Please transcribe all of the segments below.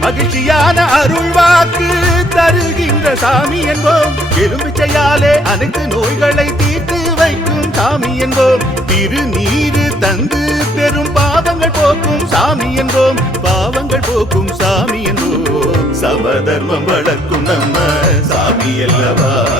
மகிழ்ச்சியான அருள் வாக்கு தருகின்ற சாமி என்போம். எலும்பிச்சையாலே அனைத்து நோய்களை தீர்த்து வைக்கும் சாமி என்போம். திருநீரு தந்து பெரும் பாவங்கள் போக்கும் சாமி என்போம். பாவங்கள் போக்கும் சாமி என்போம். சமதர்மம் வளர்க்கும் நம்ம சாமி அல்லவா?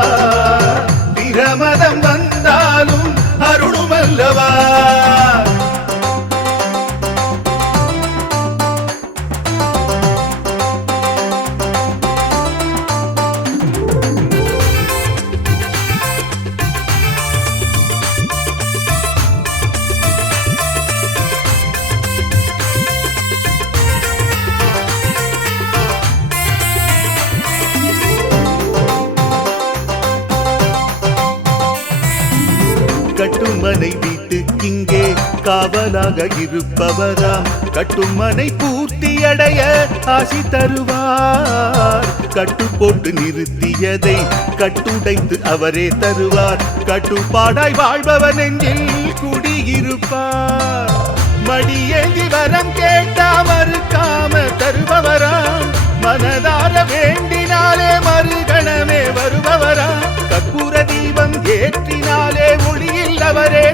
கட்டுமனை வீட்டுக்கிங்கே காவலாக இருப்பவராம். கட்டுமனை பூர்த்தியடைய ஆசி தருவார். கட்டு போட்டு நிறுத்தியதை கட்டுடைத்து அவரே தருவார். கட்டுப்பாடாய் வாழ்பவன் நெஞ்சில் குடியிருப்பார். மடியேந்தி வரம் கேட்டா மறுக்காம தருபவரா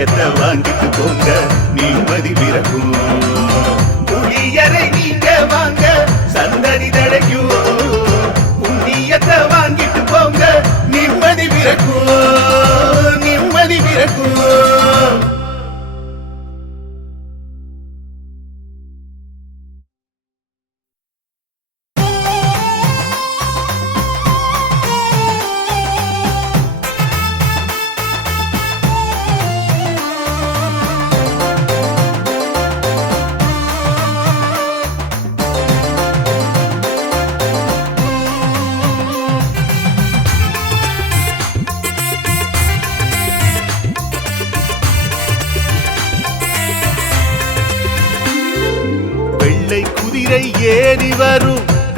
புளியத்தை வாங்கிட்டு போங்க நிம்மதி பிறக்கும். புளியரை நீங்க வாங்க சந்ததி தழைக்கும். புண்ணியத்தை வாங்கிட்டு போங்க நிம்மதி பிறக்கும். நிம்மதி பிறக்கும்.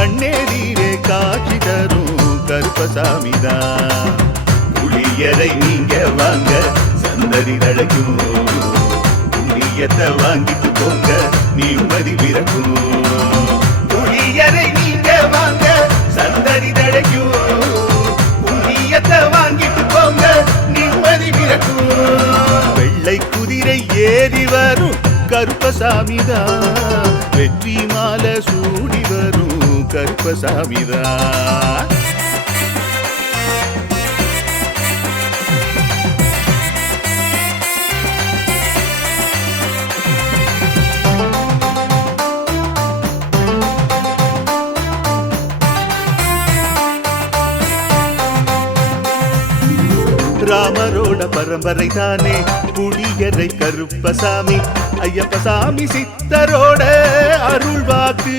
கண்ணெதிரே காட்சி தரும் கருப்பசாமிதான் புளியரை நீங்க வாங்க சந்ததி தழைக்கும் புளியத்தை வாங்கிட்டு போங்க நிம்மதி பிறக்கும்? புளியரை நீங்க வாங்க சந்ததி தழைக்கும் புண்ணியத்தை வாங்கிட்டு போங்க நிம்மதி பிறக்கும்? வெள்ளை குதிரை ஏறி வரும் கருப்பசாமிதான் வெற்றி மாலை சூடி வரும் கருப்பசாமிதான் ராமரோட பரம்பரை தானே புளியரை கருப்பசாமி ஐயப்பசாமி சித்தரோட அருள் வாக்கு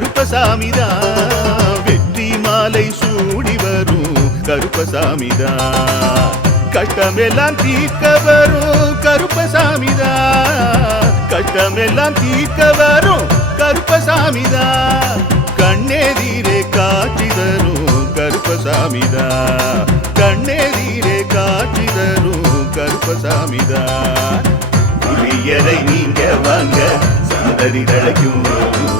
கருப்பசாமிதா. வெற்றி மாலை சூடி வரும் கருப்பசாமிதா. கஷ்டமெல்லாம் தீர்க்க வரும் கருப்பசாமிதா. கஷ்டமெல்லாம் தீர்க்க வரும் கருப்பசாமிதா. கண்ணெதிரே காட்சி தரும் கருப்பசாமிதா. கண்ணெதிரே காட்சி தரும் கருப்பசாமிதா. புரியலை நீங்க வாங்க சந்ததி தழைக்கும்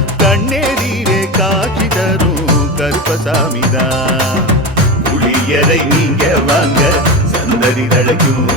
காட்சி தரும் கருப்பசாமிதான் புளியரை நீங்க வாங்க சந்ததி தழைக்கும்